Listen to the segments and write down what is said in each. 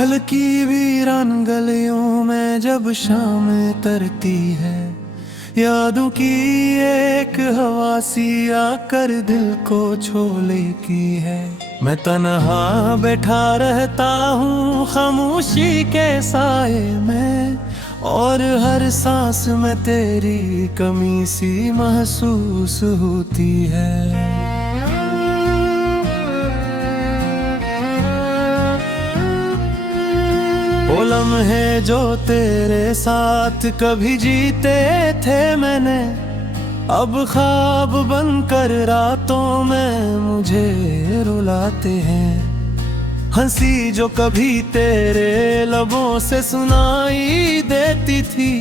ढलकी वीरान गलियों में जब शाम तरती है, यादों की एक हवा सी आकर दिल को छोले की है। मैं तन्हा बैठा रहता हूँ खामोशी के साए में, और हर सांस में तेरी कमी सी महसूस होती है। वो लम्हे जो तेरे साथ कभी जीते थे मैंने, अब ख्वाब बनकर रातों में मुझे रुलाते हैं। हंसी जो कभी तेरे लबों से सुनाई देती थी,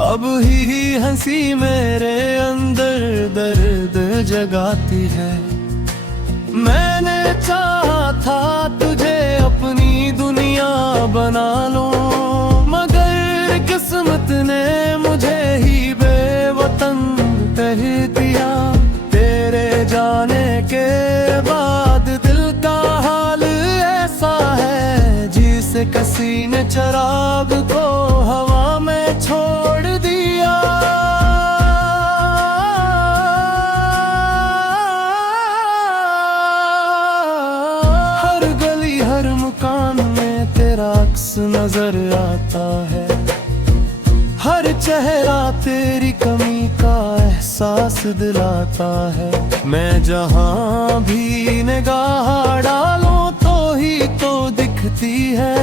अब ही हंसी मेरे अंदर दर्द जगाती है। मैंने चाहा था तुझे अपनी दुनिया बना लो, मगर किस्मत ने मुझे ही बेवतन कह दिया। तेरे जाने के बाद दिल का हाल ऐसा है, जिसे किसी ने चिराग को हवा में छोड़ दिया। हर मुकान में तेरा अक्स नजर आता है, हर चेहरा तेरी कमी का एहसास दिलाता है। मैं जहां भी निगाह डालूं तो ही तो दिखती है,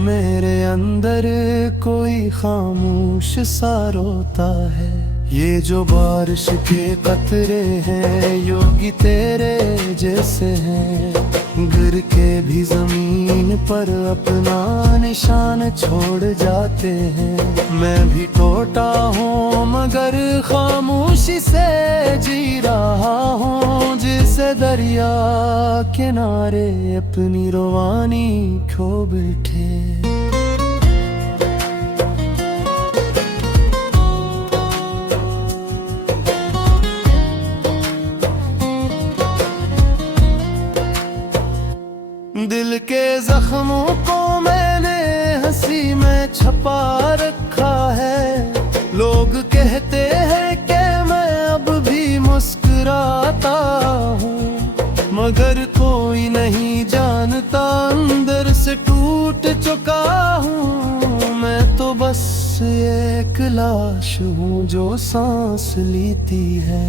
मेरे अंदर कोई खामोश सा रोता है। ये जो बारिश के कतरे हैं योगी तेरे जैसे हैं, गिर के भी जमीन पर अपना निशान छोड़ जाते हैं। मैं भी टूटा हूँ मगर खामोशी से जी रहा हूँ, जिसे दरिया किनारे अपनी रवानी खो बैठे। दिल के जख्मों को मैंने हंसी में छपा रखा है। लोग कहते हैं कि मैं अब भी मुस्कुराता हूँ, मगर कोई नहीं जानता अंदर से टूट चुका हूँ। मैं तो बस एक लाश हूँ जो सांस लेती है।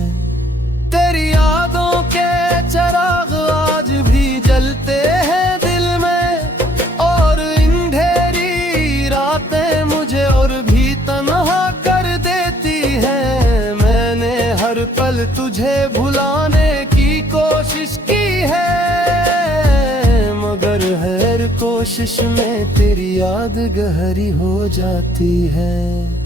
तेरी यादों के चिराग आज भी जलते हैं दिल में, और इन ढेरी रातें मुझे और भी तन्हा कर देती हैं। मैंने हर पल तुझे भुलाने की कोशिश की है, मगर हर कोशिश में तेरी याद गहरी हो जाती है।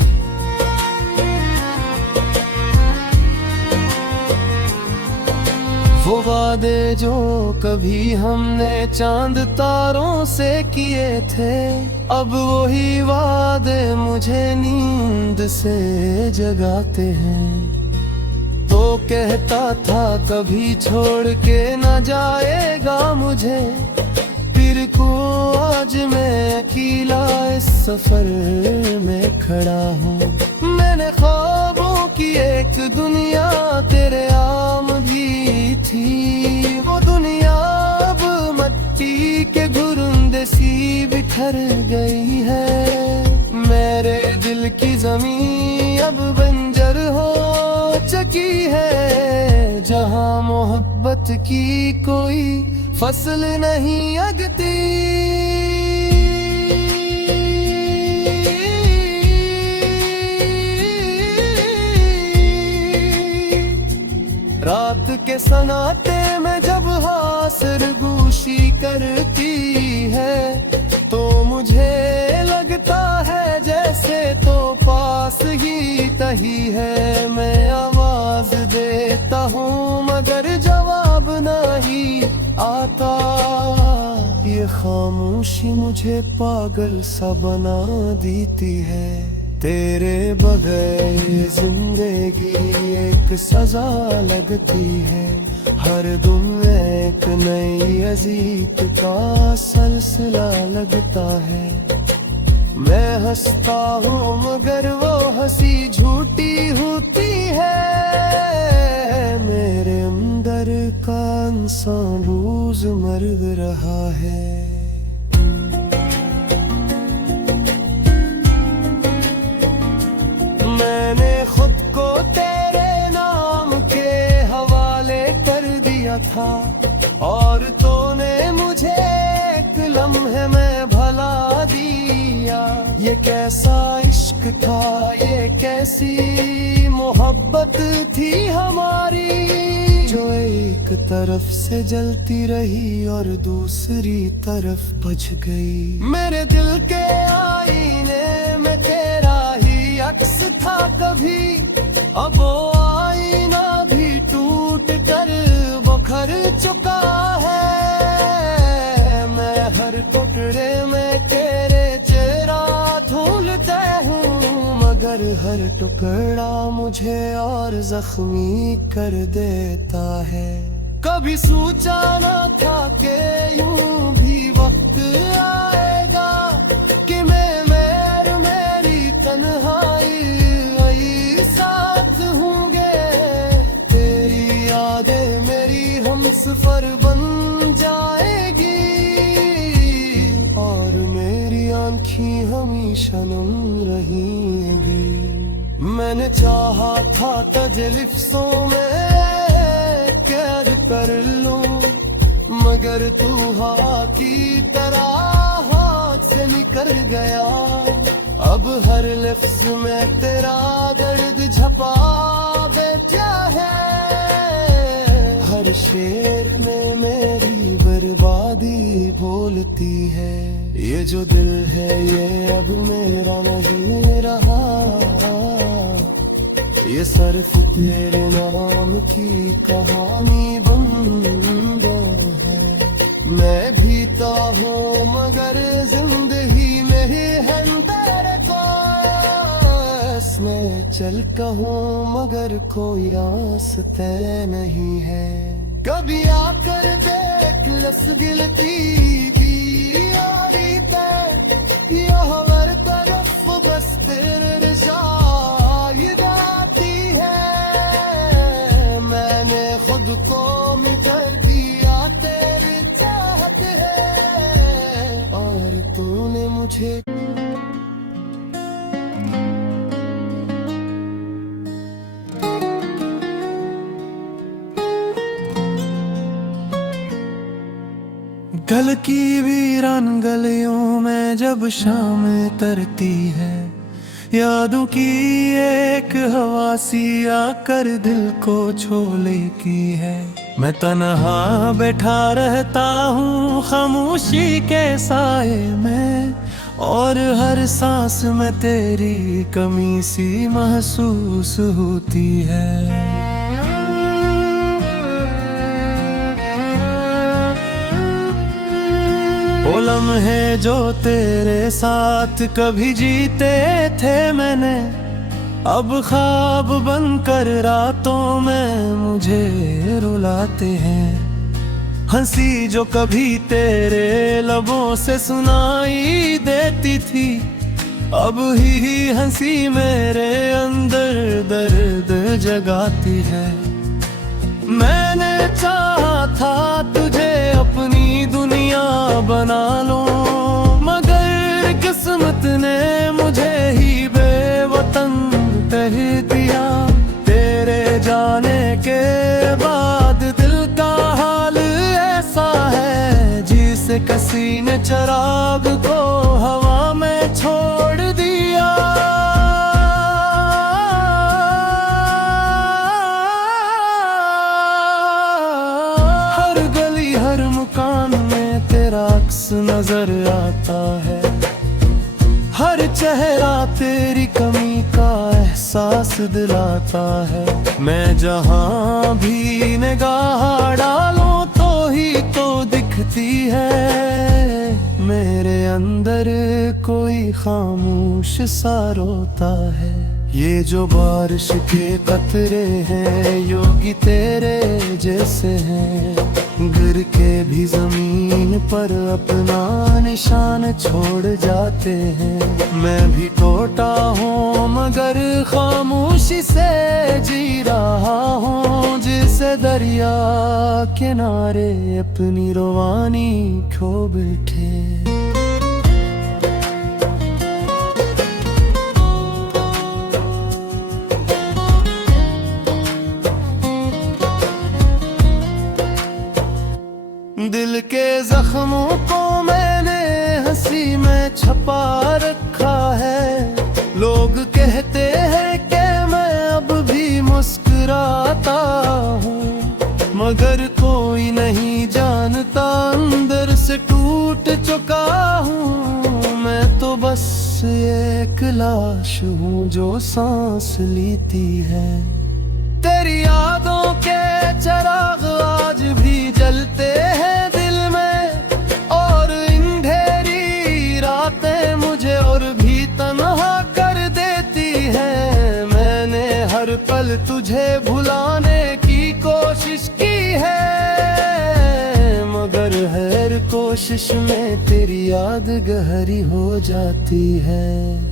वो वादे जो कभी हमने चांद तारों से किए थे, अब वही वादे मुझे नींद से जगाते हैं। तो कहता था कभी छोड़ के न जाएगा मुझे, फिर को आज मैं अकेला इस सफर में खड़ा हूँ। मैंने ख्वाबों की एक दुनिया तेरे आम भी थी, वो दुनिया अब मट्टी के घुरंदे सी बिखर गई है। मेरे दिल की जमीन अब बंजर हो चुकी है, जहाँ मोहब्बत की कोई फसल नहीं अगती। रात के सन्नाटे में जब हासिर गूशी करती है, तो मुझे लगता है जैसे तो पास ही तही है। मैं आवाज देता हूँ मगर जवाब नहीं आता, ये खामोशी मुझे पागल सा बना देती है। तेरे बगैर जिंदगी एक सजा लगती है। हर दिन एक नई अजीत का सिलसिला लगता है। मैं हंसता हूँ मगर वो हंसी झूठी होती है। मेरे अंदर का इंसान रोज मर रहा है। मैंने खुद को तेरे नाम के हवाले कर दिया था और तूने मुझे एक लम्हे में भला दिया। ये कैसा इश्क था, ये कैसी मोहब्बत थी हमारी, जो एक तरफ से जलती रही और दूसरी तरफ बुझ गई। मेरे दिल के आईने में तेरा ही अक्स था कभी, अब वो आईना भी टूट कर बिखर चुका है। मैं हर टुकड़े में तेरे चेहरा ढूंढता हूँ, मगर हर टुकड़ा मुझे और जख्मी कर देता है। कभी सोचा न था कि यूं भी वक्त आएगा कि मेरी तन्हाई वही साथ होंगे। तेरी यादें मेरी हमसफर बन जाएगी और मेरी आँखें हमेशा नम रहेंगी। मैंने चाहा था तुझे लिफ्ज़ों में कैद कर लूं, मगर तू हवा की तरह हाथ से निकल गया। अब हर लफ्ज़ में तेरा दर्द छुपा बैठा है। हर शेर में मेरी बर्बादी बोलती है। ये जो दिल है ये अब मेरा नहीं रहा, ये सिर्फ तेरे नाम की कहानी बन गया है। मैं भीता हूँ मगर जिंदगी में ही है तेरे को, मैं चल कहूँ मगर कोई रास्ते नहीं है। कभी आकर देख लस दिल की यारी पे, यह हर तरफ बस तेरे रज़ायत आती है। मैंने खुद को मिटा दिया तेरी चाहत है और तूने मुझे कल की वीरान गलियों में जब शाम तरती है, यादों की एक हवा सी आकर दिल को छोले की है। मैं तन्हा बैठा रहता हूँ खामोशी के साए में, और हर सांस में तेरी कमी सी महसूस होती है। वो लम्हे जो तेरे साथ कभी जीते थे मैंने, अब ख्वाब बनकर रातों में मुझे रुलाते हैं। हंसी जो कभी तेरे लबों से सुनाई देती थी, अब ही हंसी मेरे अंदर दर्द जगाती है। मैंने चाहा था तुझे अपनी दुनिया बना लो, मगर किस्मत ने मुझे ही बेवतन कह दिया। तेरे जाने के बाद दिल का हाल ऐसा है, जिसे किसी ने चिराग को हवा में छोड़ दिया। हर मुकान में तेरा अक्स नजर आता है, हर चेहरा तेरी कमी का एहसास दिलाता है। मैं जहाँ भी निगाह डालूं तो ही तो दिखती है, मेरे अंदर कोई खामोश सा रोता है। ये जो बारिश के कतरे हैं योगी तेरे जैसे हैं, गिर के भी जमीन पर अपना निशान छोड़ जाते हैं। मैं भी टूटा हूँ मगर खामोशी से जी रहा हूँ, जिसे दरिया किनारे अपनी रवानी खो बैठे। दिल के जख्मों को मैंने हंसी में छपा रखा है। लोग कहते हैं कि मैं अब भी मुस्कुराता हूँ, मगर कोई नहीं जानता अंदर से टूट चुका हूँ। मैं तो बस एक लाश हूँ जो सांस लेती है। तेरी यादों के चिराग आज भी जलते हैं दिल में, और इन ढेरी रातें मुझे और भी तन्हा कर देती हैं। मैंने हर पल तुझे भुलाने की कोशिश की है, मगर हर कोशिश में तेरी याद गहरी हो जाती है।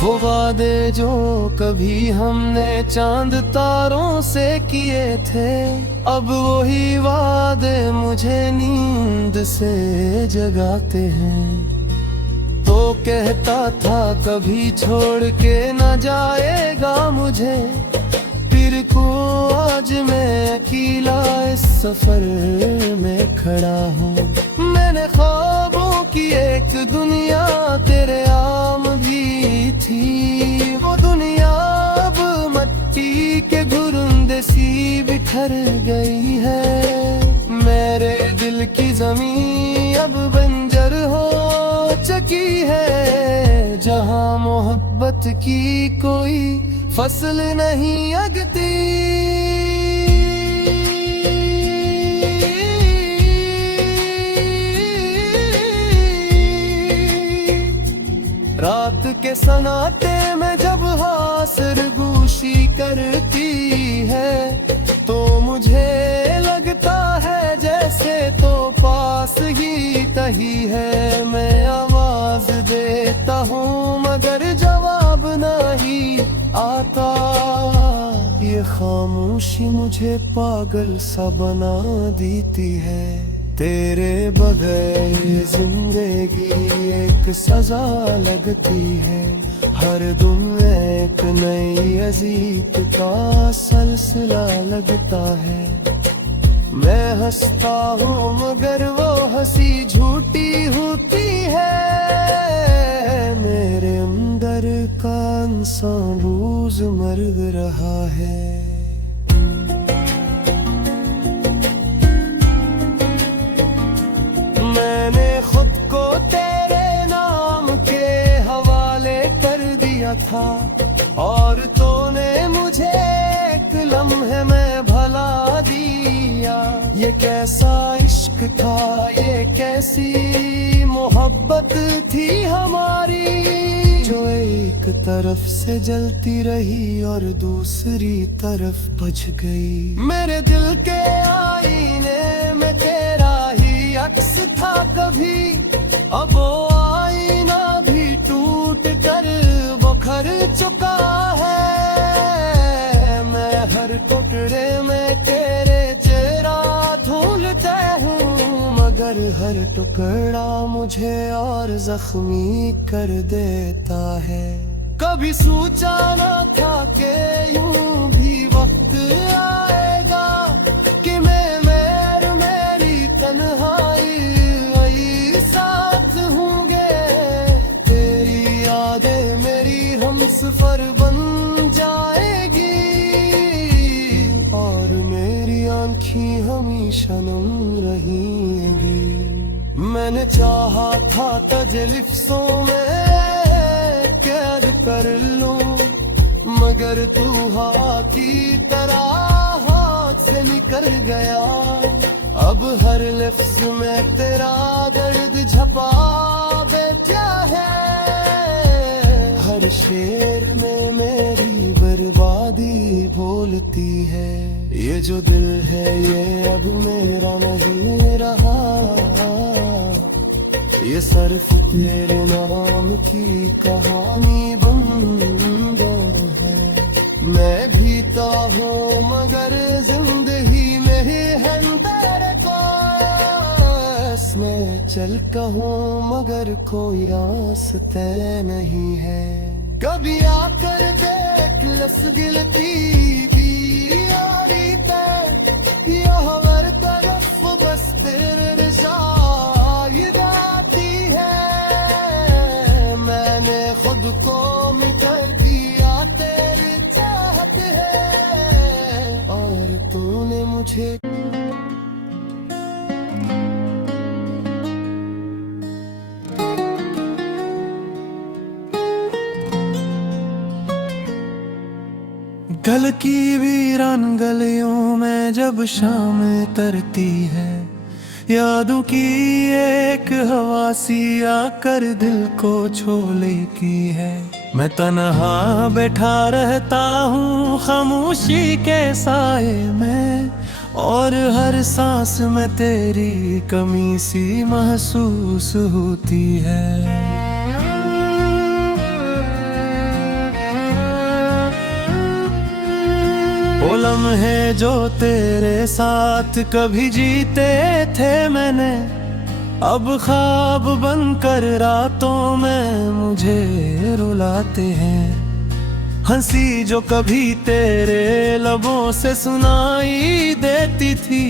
वो वादे जो कभी हमने चांद तारों से किए थे, अब वही वादे मुझे नींद से जगाते हैं। तो कहता था कभी छोड़ के न जाएगा मुझे, फिर को आज मैं अकेला इस सफर में खड़ा हूँ। मैंने ख्वाबों की एक दुनिया तेरे आम भी थी, वो दुनिया अब मट्टी के घुरंदे सी बिखर गई है। मेरे दिल की जमीन अब बंजर हो चुकी है, जहाँ मोहब्बत की कोई फसल नहीं अगती। रात के सन्नाटे में जब हासिर गुशी करती है, तो मुझे लगता है जैसे तो पास ही तही है। मैं आवाज देता हूँ मगर जवाब नहीं आता, ये खामोशी मुझे पागल सा बना देती है। तेरे बगैर जिंदगी एक सजा लगती है, हर दिन एक नई अजीब का सिलसिला लगता है। मैं हंसता हूँ मगर वो हंसी झूठी होती है, मेरे अंदर का इंसान रोज मर रहा है। मैंने खुद को तेरे नाम के हवाले कर दिया था, और तूने मुझे एक लम्हे में भला दिया। ये कैसा इश्क था, ये कैसी मोहब्बत थी हमारी, जो एक तरफ से जलती रही और दूसरी तरफ बुझ गई। मेरे दिल के आईने में तेरा ही अक्स था कभी, अब वो आईना भी टूट कर बिखर चुका है। मैं हर टुकड़े में तेरे चेहरा ढूंढता हूँ, मगर हर टुकड़ा मुझे और जख्मी कर देता है। कभी सोचा न था कि यूं भी वक्त आएगा कि मेरी तन्हाई वही साथ होंगे। तेरी यादें मेरी हमसफर बन जाएगी, और मेरी आँखें हमेशा नम रहेंगी। मैंने चाहा था तुझे लिफ्ज़ों में कैद कर लूं, मगर तू हवा की तरह हाथ से निकल गया। अब हर लफ्ज़ में तेरा दर्द छपा ढूंढती है। ये जो दिल है ये अब मेरा नहीं रहा, ये सिर्फ तेरे नाम की कहानी बन गया है। मैं भीता हूँ मगर जिंदगी में है तेरे को, मैं चलता हूँ मगर कोई रास्ते नहीं है। कभी आकर देख लस गिलती भी यारी पे, यहाँ हर तरफ बस तेरे रिज़ायत आती है। मैंने खुद को मिटा दिया तेरी चाहत है, और तूने मुझे कल की वीरान गलियों में जब शाम तरती है, यादों की एक हवा सी आकर दिल को छोले की है। मैं तन्हा बैठा रहता हूँ खामोशी के साए में, और हर सांस में तेरी कमी सी महसूस होती है। वो लम्हे जो तेरे साथ कभी जीते थे मैंने, अब ख्वाब बनकर रातों में मुझे रुलाते हैं। हंसी जो कभी तेरे लबों से सुनाई देती थी,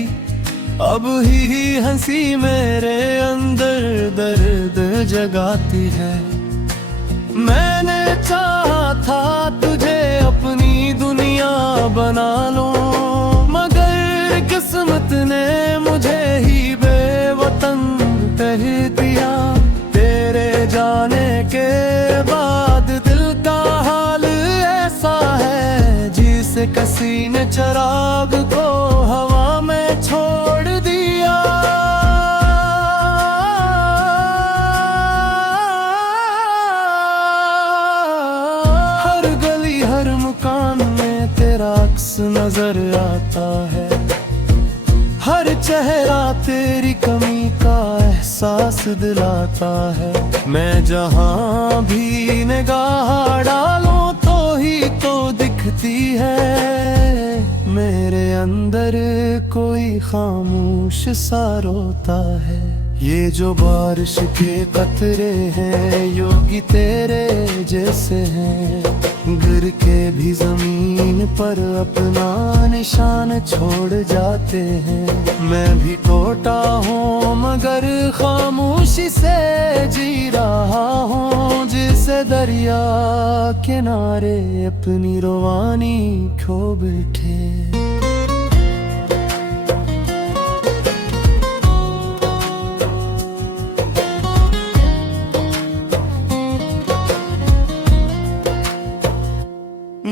अब ही हंसी मेरे अंदर दर्द जगाती है। मैंने चाहा था तुझे अपनी दुनिया बना लो, मगर किस्मत ने मुझे ही बेवतन कह दिया। तेरे जाने के बाद दिल का हाल ऐसा है, जिसे किसी ने चिराग को हवा में छोड़ दिया। हर मुकान में तेरा अक्स नजर आता है, हर चेहरा तेरी कमी का एहसास दिलाता है। मैं जहां भी निगाह डालूं तो ही तो दिखती है, मेरे अंदर कोई खामोश सा रोता है। ये जो बारिश के कतरे हैं योगी तेरे जैसे हैं, गिर के भी जमीन पर अपना निशान छोड़ जाते हैं। मैं भी टूटा हूँ मगर खामोशी से जी रहा हूँ, जिसे दरिया किनारे अपनी रवानी खो बैठे।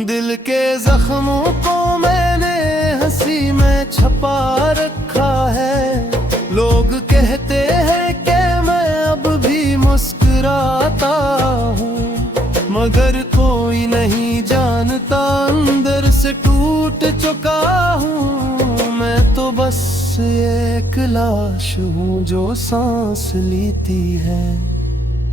दिल के जख्मों को मैंने हंसी में छपा रखा है। लोग कहते हैं कि मैं अब भी मुस्कुराता हूँ, मगर कोई नहीं जानता अंदर से टूट चुका हूँ। मैं तो बस एक लाश हूँ जो सांस लेती है।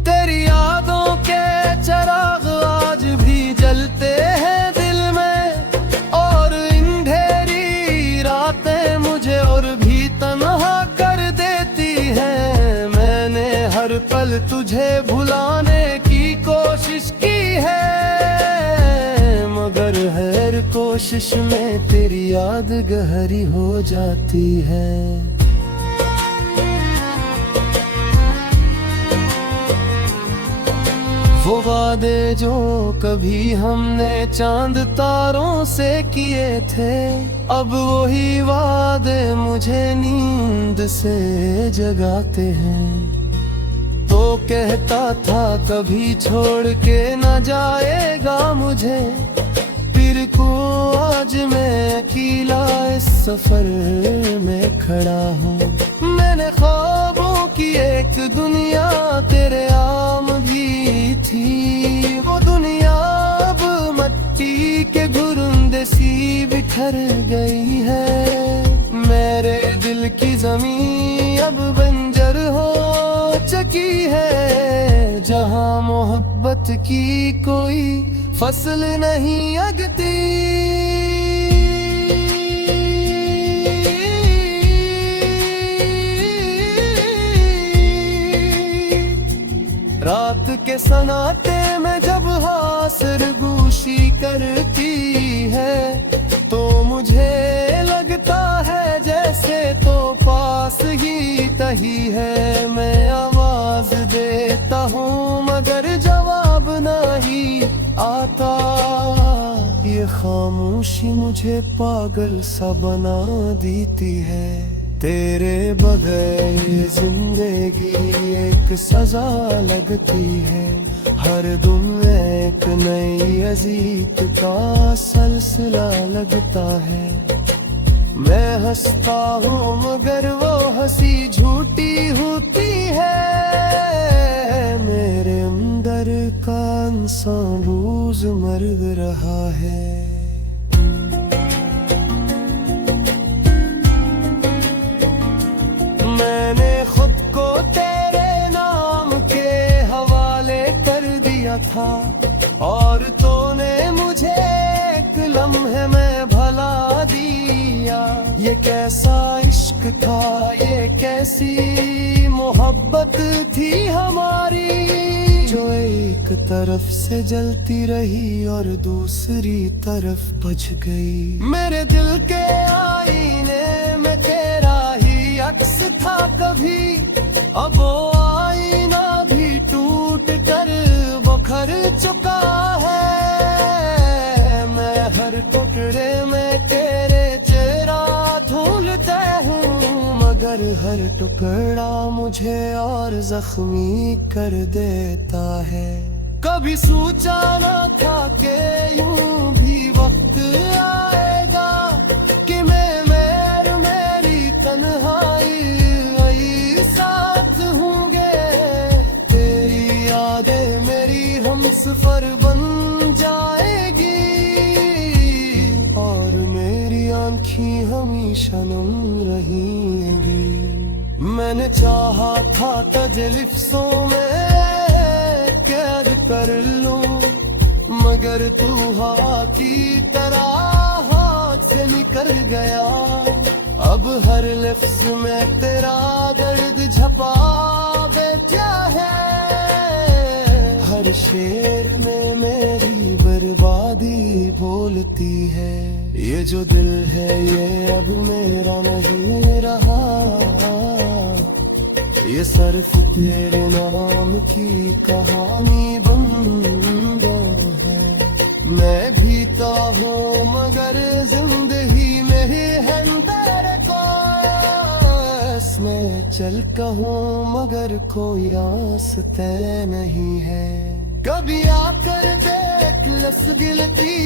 तेरी यादों के चिराग आज भी जलते हैं दिल में, और इन ढेरी रातें मुझे और भी तन्हा कर देती हैं। मैंने हर पल तुझे भुलाने की कोशिश की है, मगर हर कोशिश में तेरी याद गहरी हो जाती है। वो वादे जो कभी हमने चांद तारों से किए थे, अब वही वादे मुझे नींद से जगाते हैं। तो कहता था कभी छोड़ के न जाएगा मुझे, फिर को आज मैं अकेला इस सफर में खड़ा हूँ। मैंने ख्वाबों की एक दुनिया तेरे आम भी थी, वो दुनिया अब मट्टी के घुरंदे सी बिखर ठहर गई है। मेरे दिल की जमीन अब बंजर हो चुकी है, जहां मोहब्बत की कोई फसल नहीं उगती। रात के सन्नाटे में जब हाँ सरगोशी करती है, तो मुझे लगता है जैसे तो पास ही तही है। मैं आवाज देता हूँ मगर जवाब नहीं आता। ये खामोशी मुझे पागल सा बना देती है। तेरे बगैर जिंदगी एक सजा लगती है। हर दिन एक नई अजीब का सिलसिला लगता है। मैं हंसता हूँ मगर वो हंसी झूठी होती है। मेरे अंदर का इंसान रोज मर रहा है। मैंने खुद को तेरे नाम के हवाले कर दिया था, और तूने मुझे एक लम्हे में भला दिया। ये कैसा इश्क था, ये कैसी मोहब्बत थी हमारी, जो एक तरफ से जलती रही और दूसरी तरफ बुझ गई। मेरे दिल के आईने में तेरा ही अक्स था कभी, अब वो आईना भी टूट कर बिखर चुका है। मैं हर टुकड़े में तेरे चेहरा ढूंढता हूँ, मगर हर टुकड़ा मुझे और जख्मी कर देता है। कभी सोचा न था कि यूं भी वक्त आएगा कि मैं और मेरी तन्हाई साथ होंगे। तेरी यादें मेरी हमसफर बन जाएगी, और मेरी आँखें हमेशा नम रहेंगी। मैंने चाहा था तुझे लिफ्ज़ों में कैद कर लूं, मगर तू हवा की तरह हाथ से निकल गया। अब हर लफ्ज़ में तेरा दर्द छपा बैठा है। हर शेर में मेरी बर्बादी बोलती है। ये जो दिल है ये अब मेरा नहीं रहा, ये सिर्फ तेरे नाम की कहानी बन गई है। मैं भीता हूँ मगर जिंदगी में है तेरे को, मैं चल कहूँ मगर कोई रास्ते नहीं है। कभी आकर देख लस दिल की